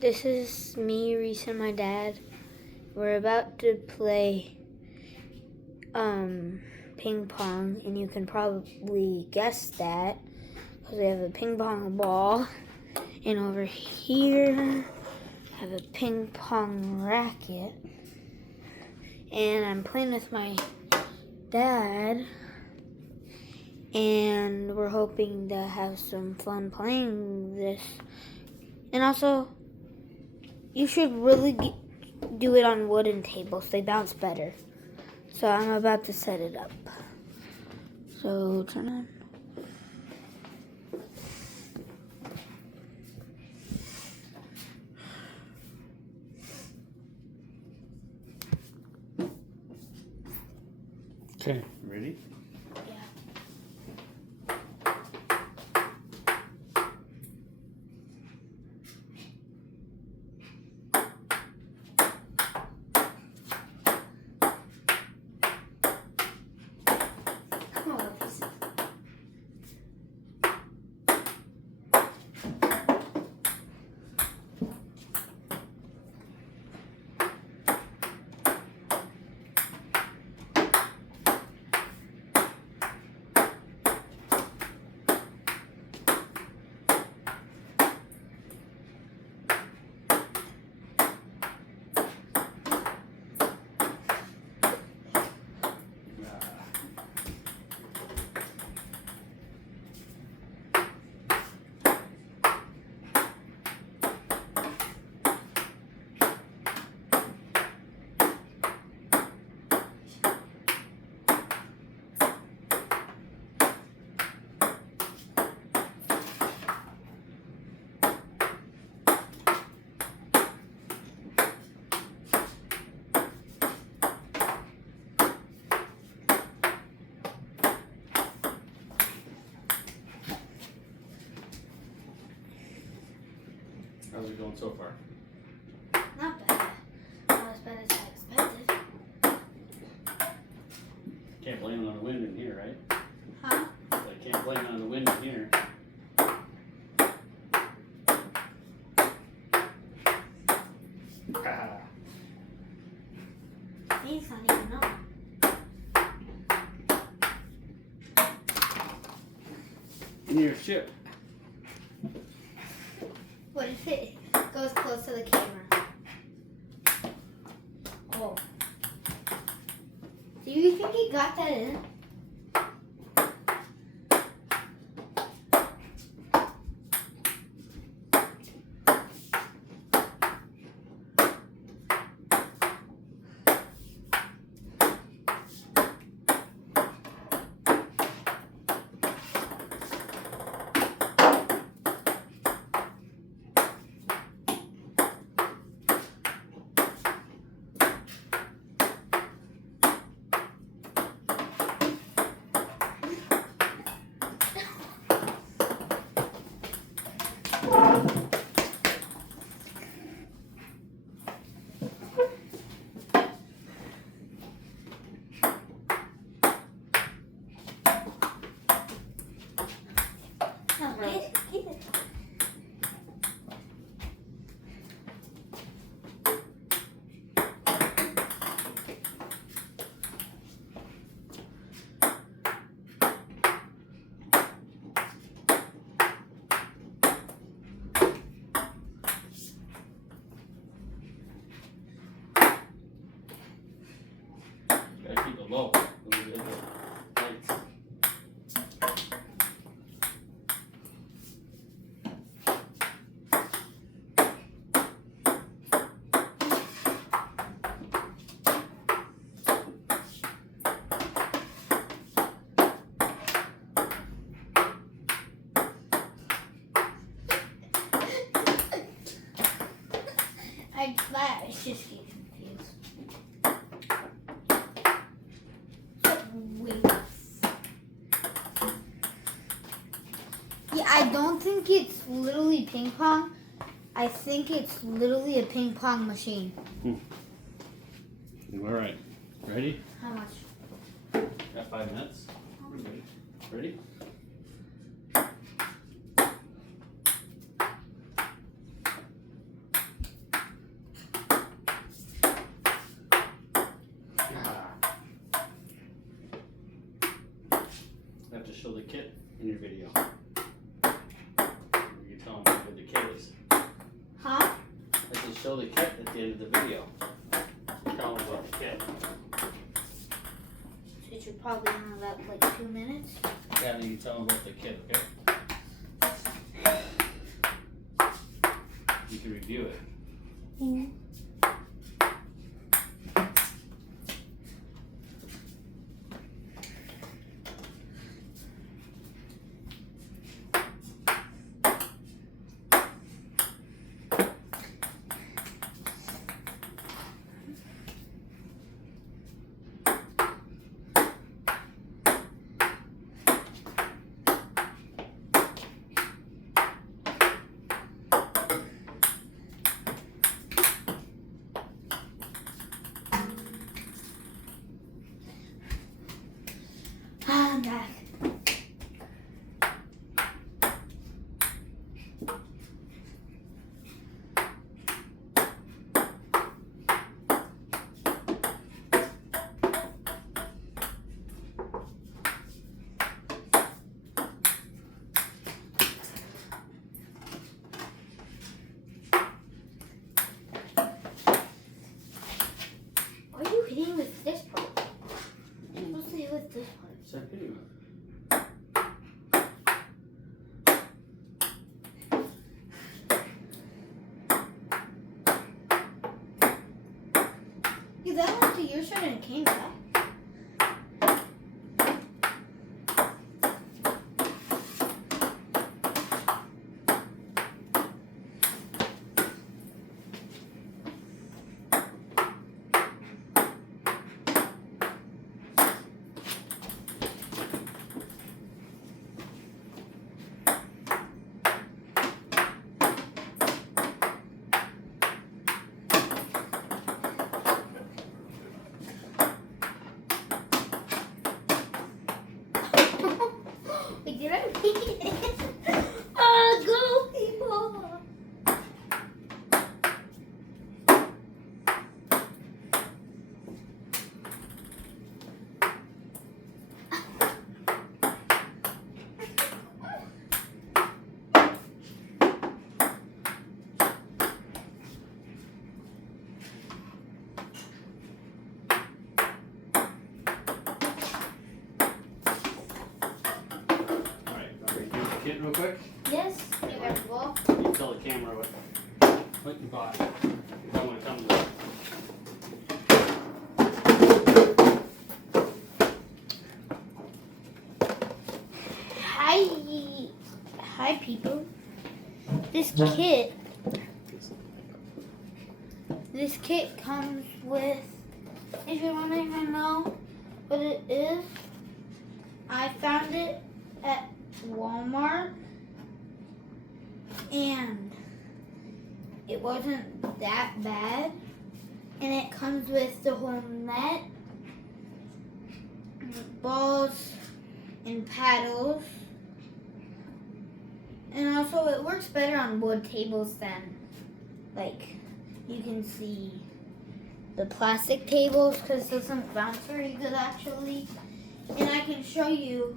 This is me, Reese, and my dad. We're about to play ping pong, and you can probably guess that because we have a ping pong ball, and over here I have a ping pong racket, and I'm playing with my dad, and we're hoping to have some fun playing this. And also, you should really do it on wooden tables. They bounce better. So I'm about to set it up. So turn on. Okay, ready? Yeah. How's it going so far? Not bad. Not as bad as I expected. Can't blame it on the wind in here, right? Huh? I can't blame it on the wind in here. He's not even on. Near ship. What if it goes close to the camera? Oh. Do you think he got that in? No, keep it. Gotta keep it low. Lights. I just get confused. Wait. Yeah, I don't think it's literally ping pong. I think it's literally a ping pong machine. All right. Ready? How much? Got 5 minutes. Ready? kit in your video. You tell them what the kit is. Huh? I just show the kit at the end of the video. Tell them about the kit. It should probably in about like 2 minutes. Yeah, then you tell them about the kit, okay? You can review it. Mm-hmm. I'm back. Why are you hitting with this part? You're supposed to hit with this part. Start hitting it. Yeah, that went to your side and it came back. Wait, did I make it? Go, people! Kit real quick. Yes, you have a ball. You tell the camera what you bought. You don't want to come to it. Hi people. This kit comes with, if you want to even know what it is, I found it at Walmart and it wasn't that bad, and it comes with the whole net, balls and paddles, and also it works better on wood tables than, like, you can see the plastic tables because it doesn't bounce very good actually. And I can show you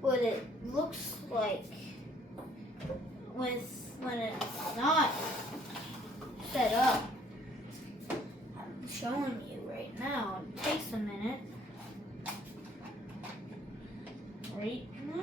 what it looks like when it's not set up. I'm showing you right now. It takes a minute. Right now.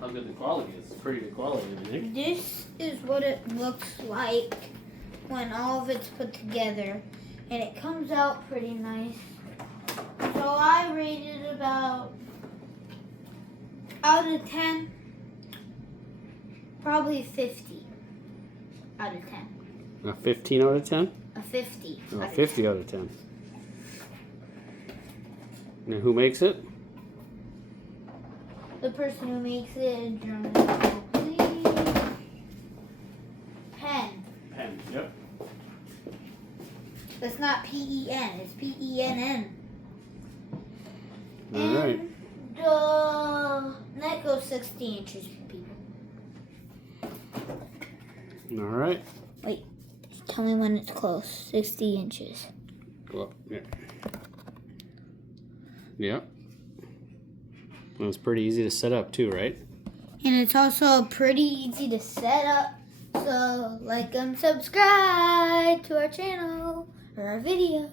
how good the quality is. It's pretty good quality, I think. This is what it looks like when all of it's put together, and it comes out pretty nice. So I rated about, out of 10, probably 50 out of 10. A 15 out of 10? A 50. Oh, out of 50 out of 10. Now, who makes it? The person who makes it, German, please. Penn. Penn, yep. That's not P-E-N, it's P-E-N-N. All right. And the net goes 60 inches, people. All right. Wait, tell me when it's close. 60 inches. Go up. Yeah. Yeah. Well, it's pretty easy to set up too, right? And it's also pretty easy to set up. So like and subscribe to our channel or our video.